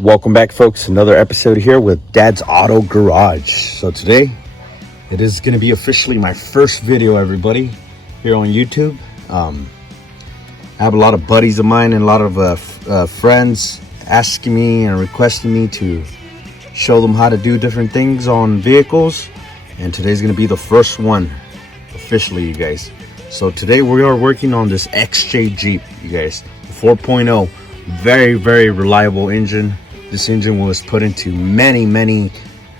Welcome back, folks. Another episode here with Dad's Auto Garage. So today it is going to be officially my first video, everybody, here on YouTube. I have a lot of buddies of mine and a lot of friends asking me and requesting me to show them how to do different things on vehicles, and today's going to be the first one officially, you guys. So today we are working on this XJ Jeep, you guys. 4.0, very reliable engine. This engine was put into many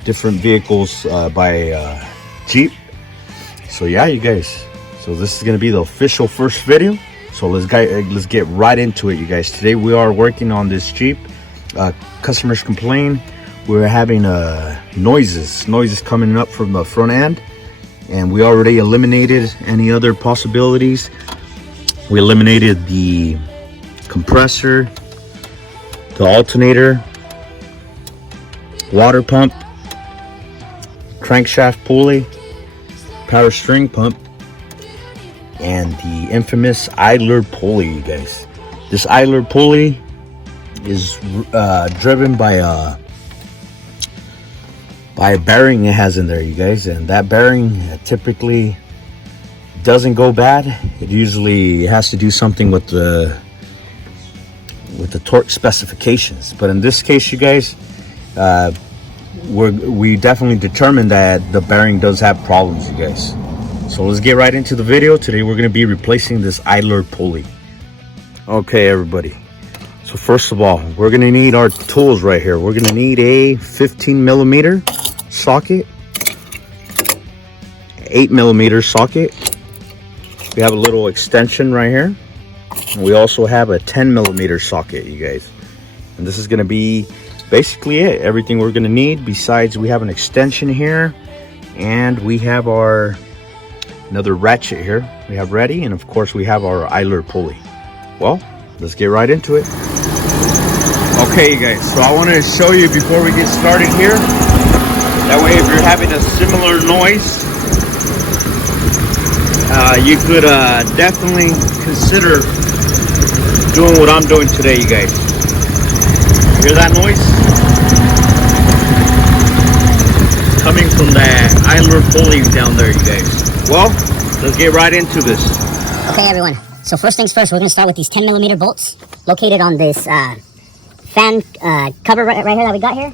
different vehicles by Jeep. So yeah, you guys, so this is going to be the official first video. So let's get right into it, you guys. Today we are working on this Jeep. Customers complain we're having noises coming up from the front end, and we already eliminated any other possibilities. We eliminated the compressor, the alternator, water pump, crankshaft pulley, power steering pump, and the infamous idler pulley, you guys. This idler pulley is driven by a bearing it has in there, you guys, and that bearing typically doesn't go bad. It usually has to do something with the torque specifications, but in this case, you guys, we definitely determined that the bearing does have problems, you guys. So let's get right into the video. Today we're going to be replacing this idler pulley. Okay, everybody, so first of all, we're going to need our tools right here. We're going to need a 15mm socket, 8mm socket. We have a little extension right here. We also have a 10mm socket, you guys, and this is going to be basically it. Everything we're going to need. Besides, we have an extension here, and we have our another ratchet here we have ready, and of course we have our idler pulley. Well, let's get right into it. Okay, you guys, so I wanted to show you before we get started here. That way, if you're having a similar noise, you could definitely consider doing what I'm doing today, you guys. Hear that noise? Coming from that idler pulley down there, you guys. Well, let's get right into this. Okay, everyone. So first things first, we're going to start with these 10mm bolts located on this fan cover right here that we got here.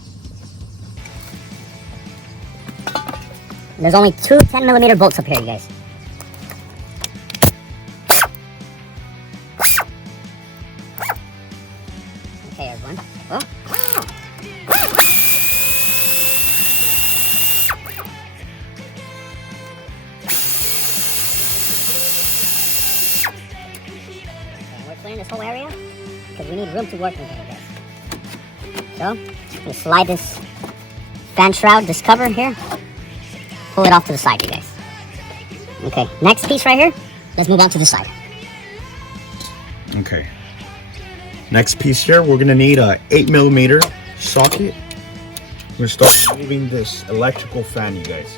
There's only two 10mm bolts up here, you guys. Okay, everyone. Oh. Okay, we're clearing this whole area because we need room to work in here, guys. So, I'm going to slide this fan shroud, this cover here, pull it off to the side, you guys. Okay, next piece right here, let's move on to the side. Okay. Next piece here, we're gonna need a 8mm socket. We're gonna start moving this electrical fan, you guys.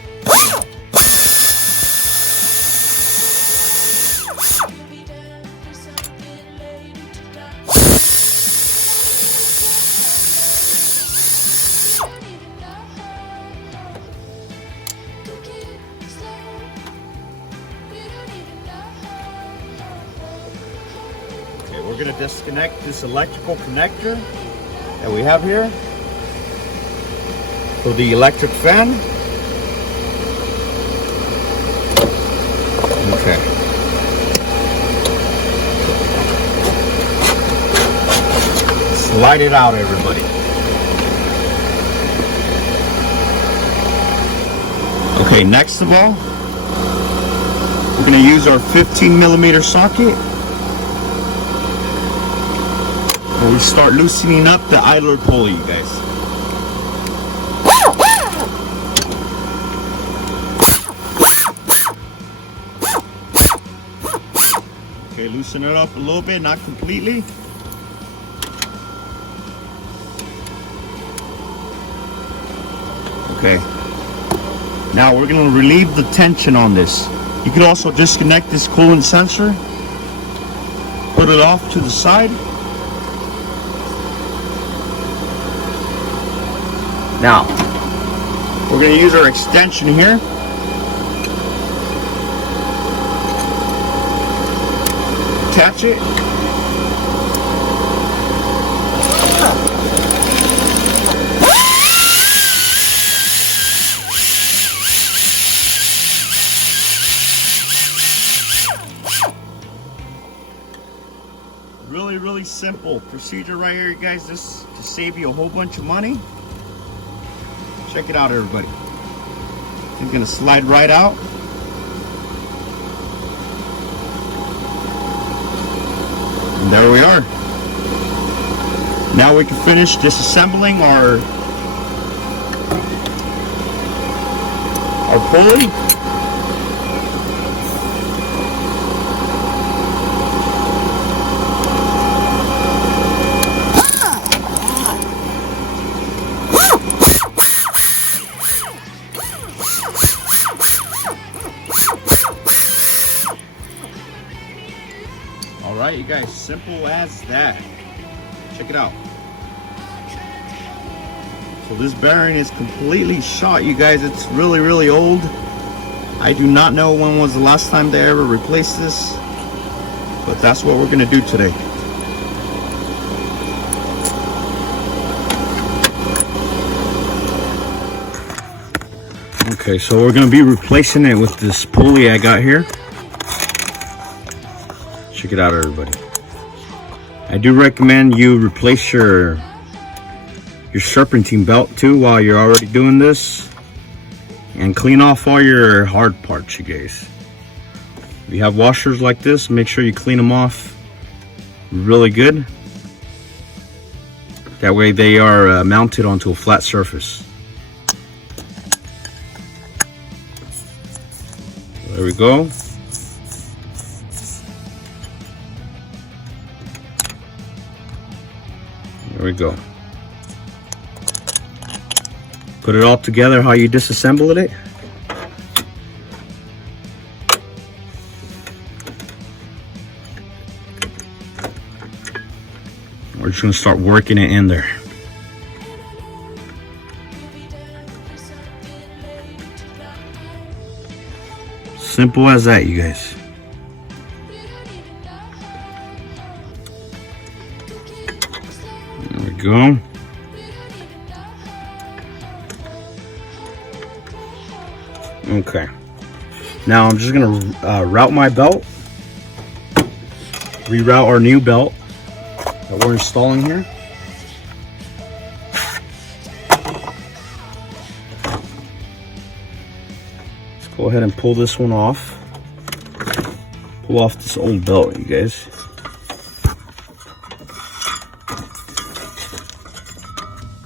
We're going to disconnect this electrical connector that we have here for the electric fan. Okay. Slide it out, everybody. Okay, next of all, we're going to use our 15mm socket. We start loosening up the idler pulley, you guys. Okay, loosen it up a little bit, not completely. Okay. Now we're going to relieve the tension on this. You could also disconnect this coolant sensor, put it off to the side. Now, we're going to use our extension here. Attach it. Really simple procedure right here, you guys. This to save you a whole bunch of money. Check it out, everybody. It's gonna slide right out. And there we are. Now we can finish disassembling our pulley. Alright, you guys, simple as that. Check it out. So this bearing is completely shot, you guys. It's really old. I do not know when was the last time they ever replaced this, but that's what we're gonna do today. Okay, so we're gonna be replacing it with this pulley I got here. Check it out, everybody. I do recommend you replace your serpentine belt too while you're already doing this, and clean off all your hard parts, you guys. If you have washers like this, make sure you clean them off really good. That way they are mounted onto a flat surface. There we go. There we go. Put it all together how you disassembled it. We're just going to start working it in there. Simple as that, you guys. There we go. Okay. Now I'm just gonna route my belt. Reroute our new belt that we're installing here. Let's go ahead and pull this one off. Pull off this old belt, you guys.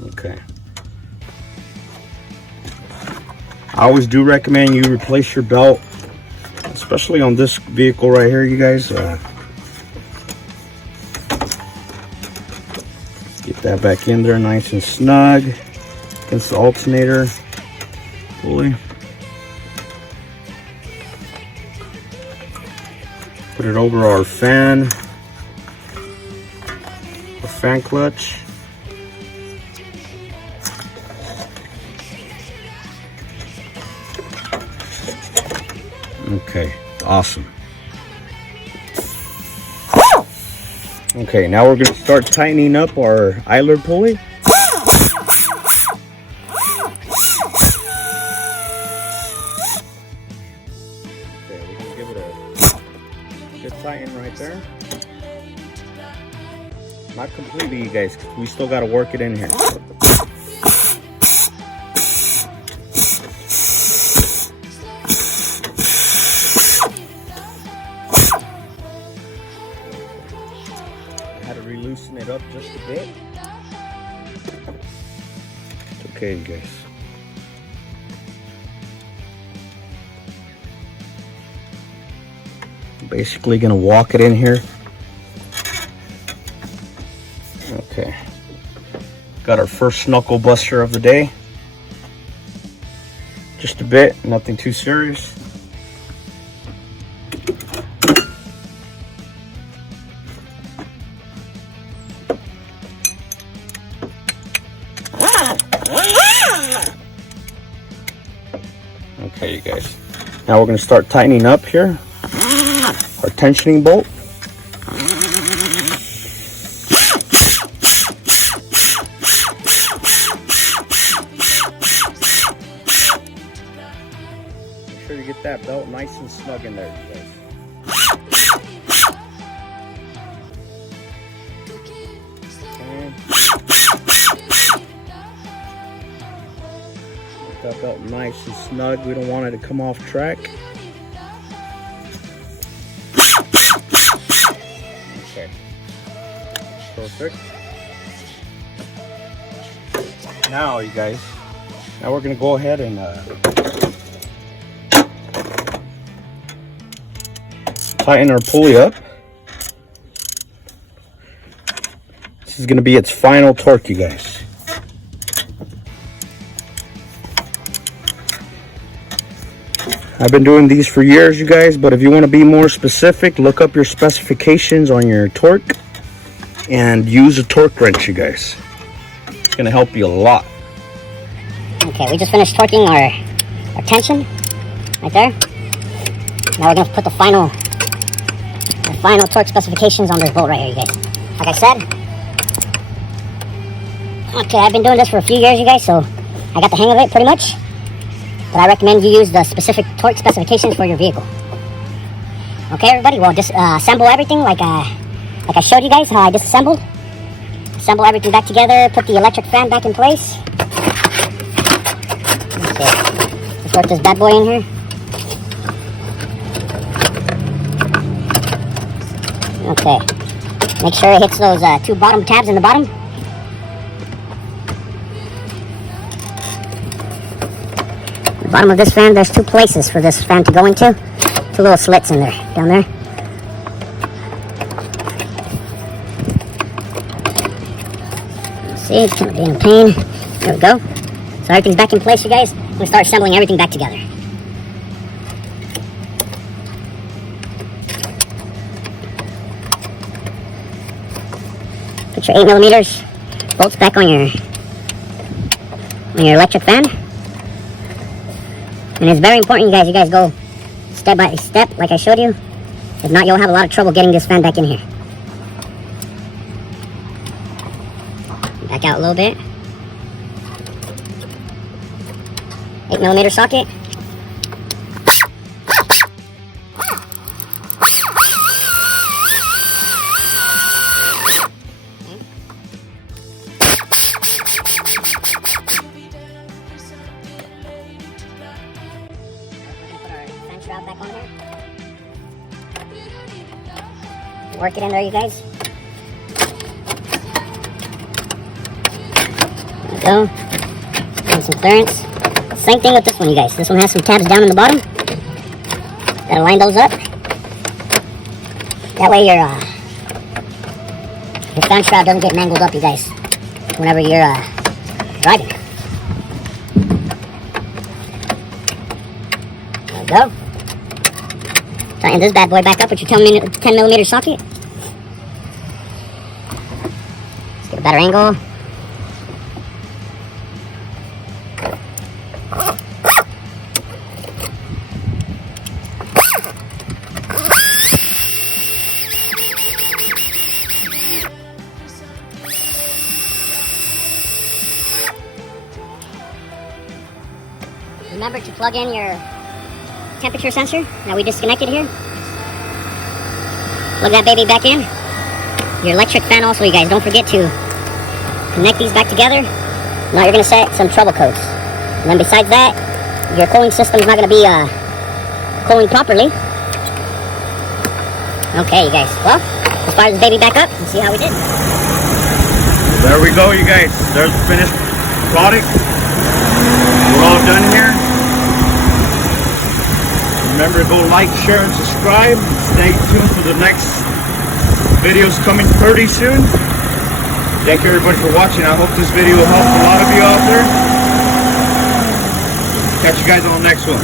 Okay. I always do recommend you replace your belt, especially on this vehicle right here, you guys. Get that back in there nice and snug against the alternator pulley. Put it over our fan clutch. Okay, awesome. Okay, now we're going to start tightening up our eyelid pulley. Okay, we're going to give it a good tighten right there. Not completely, you guys. We still got to work it in here. Loosen it up just a bit. It's okay, you guys. Basically gonna walk it in here. Okay. Got our first knuckle buster of the day. Just a bit, nothing too serious. Okay, you guys. Now we're going to start tightening up here our tensioning bolt. Make sure you get that belt nice and snug in there, you guys. That belt nice and snug. We don't want it to come off track. Okay. Perfect. Now, you guys, now we're going to go ahead and tighten our pulley up. This is going to be its final torque, you guys. I've been doing these for years, you guys, but if you want to be more specific, look up your specifications on your torque and use a torque wrench, you guys. It's going to help you a lot. Okay, we just finished torquing our tension right there. Now we're going to put the final torque specifications on this bolt right here, you guys. Like I said, okay, I've been doing this for a few years, you guys, so I got the hang of it pretty much. But I recommend you use the specific torque specifications for your vehicle. Okay, everybody, well, disassemble everything like I showed you guys how I disassembled. Assemble everything back together, put the electric fan back in place. Okay, let's work this bad boy in here. Okay, make sure it hits those two bottom tabs in the bottom. The bottom of this fan, there's two places for this fan to go into. Two little slits in there, down there. See, it's kind of being a pain. There we go. So everything's back in place, you guys. I'm going to start assembling everything back together. Put your 8mm bolts back on your electric fan. And it's very important, you guys go step by step like I showed you. If not, you'll have a lot of trouble getting this fan back in here. Back out a little bit. 8mm socket. Back on there. Work it in there, you guys. There we go. And some clearance. Same thing with this one, you guys. This one has some tabs down in the bottom. Gotta line those up. That way your fan shroud doesn't get mangled up, you guys, whenever you're driving. There we go. Tighten this bad boy back up with your 10mm socket. Let's get a better angle. Remember to plug in your temperature sensor that we disconnected here. Plug that baby back in. Your electric fan also, you guys, don't forget to connect these back together. Now you're going to set some trouble codes. And then besides that, your cooling system is not going to be cooling properly. Okay, you guys, well, let's fire this baby back up and see how we did. There we go, you guys. There's the finished product. We're all done here. Remember to go like, share, and subscribe. Stay tuned for the next videos coming pretty soon. Thank you everybody for watching. I hope this video will help a lot of you out there. Catch you guys on the next one.